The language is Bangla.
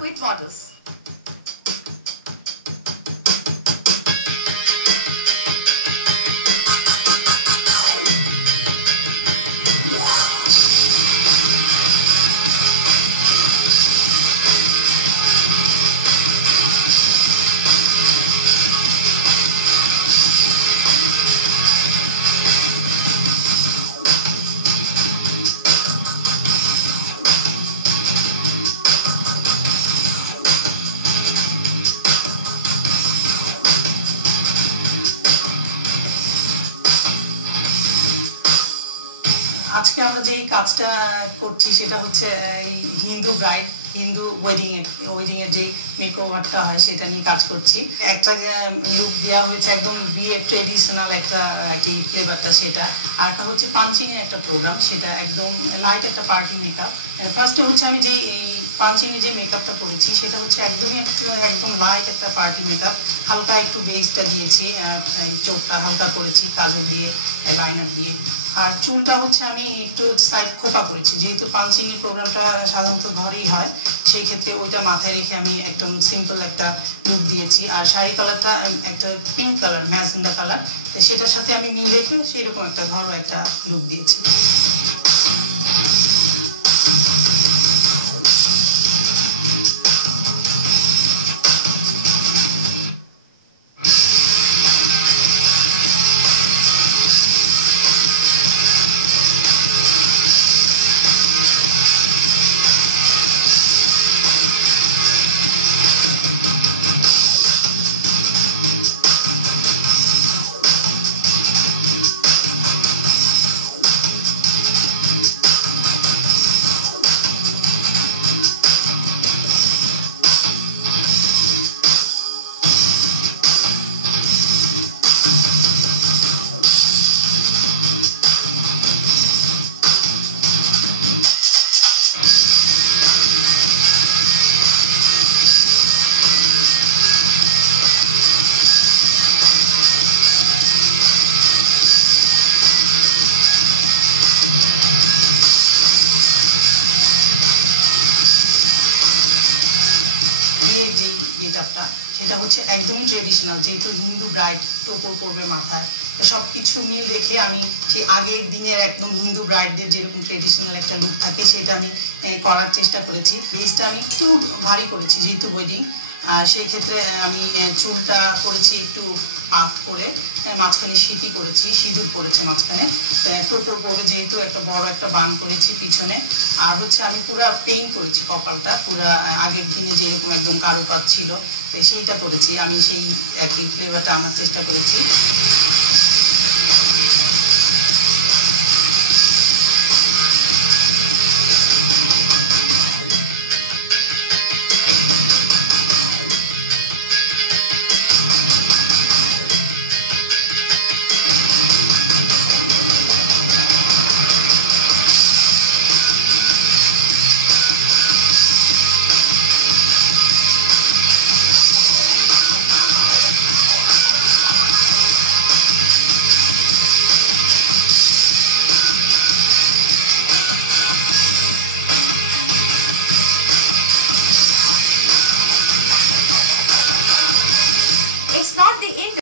with waters. আজকে আমরা যে কাজটা করছি সেটা হচ্ছে হিন্দু ব্রাইড হিন্দু ওয়েডিং এর যে মেকওভারটা হয় সেটা নিয়ে কাজ করছি। একটা লুক দেওয়া হয়েছে একদম বিয়ে ট্রেডিশনাল একটা কি ফ্লেভারটা সেটা, আর একটা হচ্ছে পাঞ্চিং এর একটা প্রোগ্রাম, সেটা একদম লাইট একটা পার্টি মেকআপ। ফার্স্টে হচ্ছে আমি যে এই পাঞ্চিং এর যে মেকআপটা করেছি সেটা হচ্ছে একদম লাইট একটা পার্টি মেকআপ, হালকা একটু বেসটা দিয়েছি, চোখটা হালকা করেছি কাজল দিয়ে, লাইনার দিয়ে। আর চুলটা হচ্ছে আমি একটু সাইড খোপা করেছি, যেহেতু পাঞ্চিং এর প্রোগ্রামটা সাধারণত ঘরেই হয়, সেই ক্ষেত্রে ওইটা মাথায় রেখে আমি একদম সিম্পল একটা লুক দিয়েছি। আর শাড়ি কালারটা একটা পিঙ্ক কালার, ম্যাজেন্ডা কালার, সেটার সাথে আমি মিল রেখে সেরকম একটা ঘরোয়া একটা লুক দিয়েছি। সেটা হচ্ছে একদমই ট্রেডিশনাল, যেহেতু হিন্দু ব্রাইড টোপর পরবে মাথায়, সবকিছু মিল রেখে আমি সেই আগের দিনের একদম হিন্দু ব্রাইডদের যেরকম ট্রেডিশনাল একটা লুক থাকে সেটা আমি করার চেষ্টা করেছি। বেসটা আমি একটু ভারী করেছি যেহেতু ওয়েডিং, সেই ক্ষেত্রে আমি চুলটা করেছি একটু পাফ করে, মাঝখানে সিঁথি করেছি, সিঁদুর পরেছে মাঝখানে, টোপর পরে যেহেতু একটা বড় একটা বান করেছি পিছনে। আর হচ্ছে আমি পুরা পেইন্ট করেছি কপালটা, পুরা আগের দিনে যেরকম একদম কারুকাজ ছিল সেইটা করেছি, আমি সেই একই ফ্লেভারটা আনার চেষ্টা করেছি।